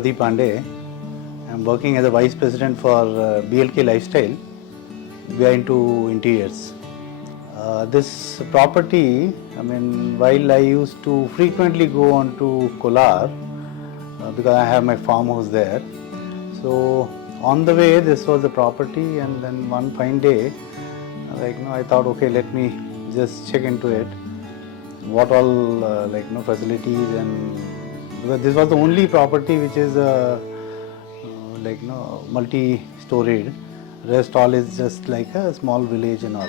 Pradeep. I'm working as a Vice President for BLK Lifestyle. We are into interiors. This property, while I used to frequently go on to Kolar because I have my farmhouse there. So on the way, this was the property, and then one fine day, I thought, okay, let me just check into it. What all facilities, and because this was the only property which is multi-storied. Rest all is just like a small village and all.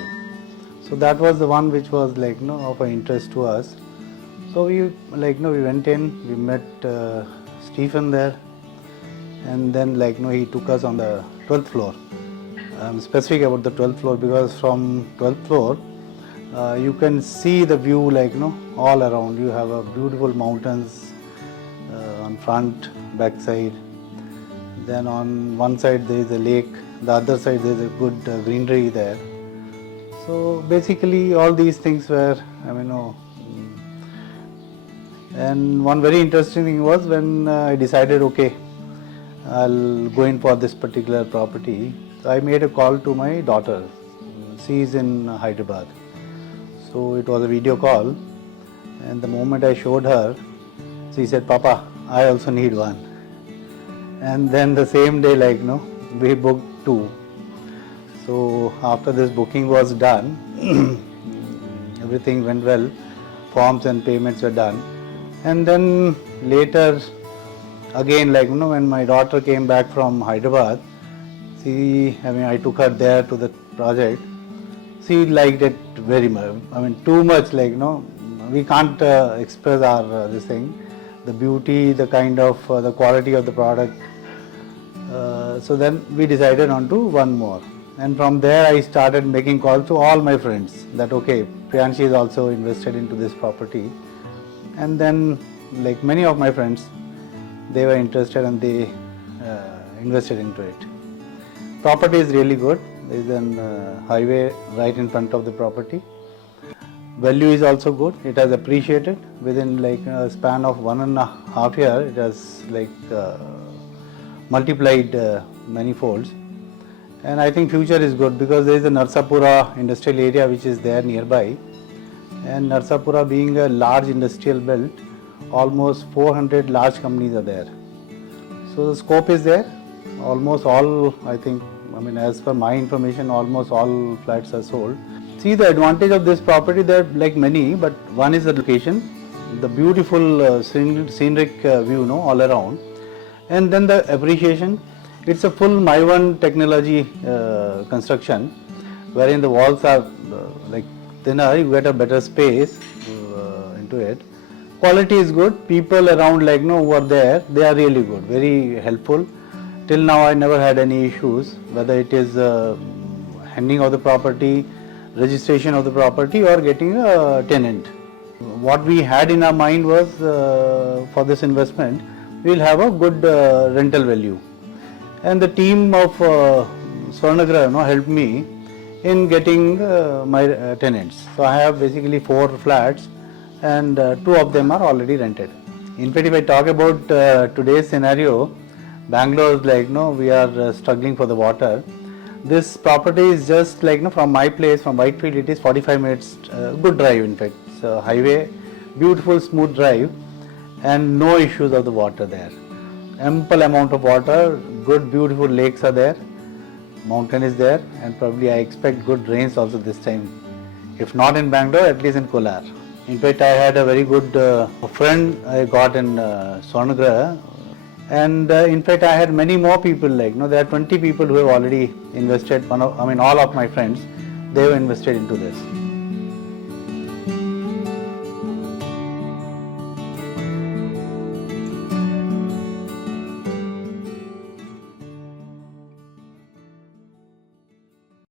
So that was the one which was of interest to us. So we we went in, we met Stephen there, and then he took us on the 12th floor. I'm specific about the 12th floor because from 12th floor you can see the view all around. You have a beautiful mountains on front, back side. Then on one side there is a lake, the other side there is a good greenery there. So basically all these things were, and one very interesting thing was when I decided, okay, I'll go in for this particular property. So I made a call to my daughter. She is in Hyderabad. So it was a video call, and the moment I showed her, she said, "Papa, I also need one." And then the same day, we booked two. So after this booking was done, everything went well, forms and payments were done. And then later, again, when my daughter came back from Hyderabad, I took her there to the project. She liked it very much. Too much. We can't express our this thing, the beauty, the kind of the quality of the product. So then we decided on to one more, and from there I started making calls to all my friends that okay, Priyanshi is also invested into this property, and then many of my friends, they were interested and they invested into it. Property is really good. There is a highway right in front of the property. Value is also good. It has appreciated within a span of 1.5 years. It has multiplied many folds, and I think future is good because there is a Narsapura industrial area which is there nearby, and Narsapura being a large industrial belt, almost 400 large companies are there. So the scope is there. Almost all, as per my information, almost all flats are sold. See, the advantage of this property, there are many, but one is the location, the beautiful scenic view, all around, and then the appreciation. It's a full My1 technology construction, wherein the walls are thinner. You get a better space into it. Quality is good. People around who are there, they are really good, very helpful. Till now I never had any issues, whether it is handing of the property, registration of the property, or getting a tenant. What we had in our mind was for this investment, we will have a good rental value. And the team of Swarna Griha helped me in getting my tenants. So I have basically 4 flats, and 2 of them are already rented. In fact, if I talk about today's scenario, Bangalore is we are struggling for the water. This property is just from my place, from Whitefield, it is 45 minutes, good drive in fact. It's a highway, beautiful smooth drive, and no issues of the water there. Ample amount of water, good beautiful lakes are there, mountain is there, and probably I expect good rains also this time. If not in Bangalore, at least in Kolar. In fact, I had a very good friend I got in Swarna Griha. And in fact, I had many more people there are 20 people who have already invested. All of my friends, they have invested into this.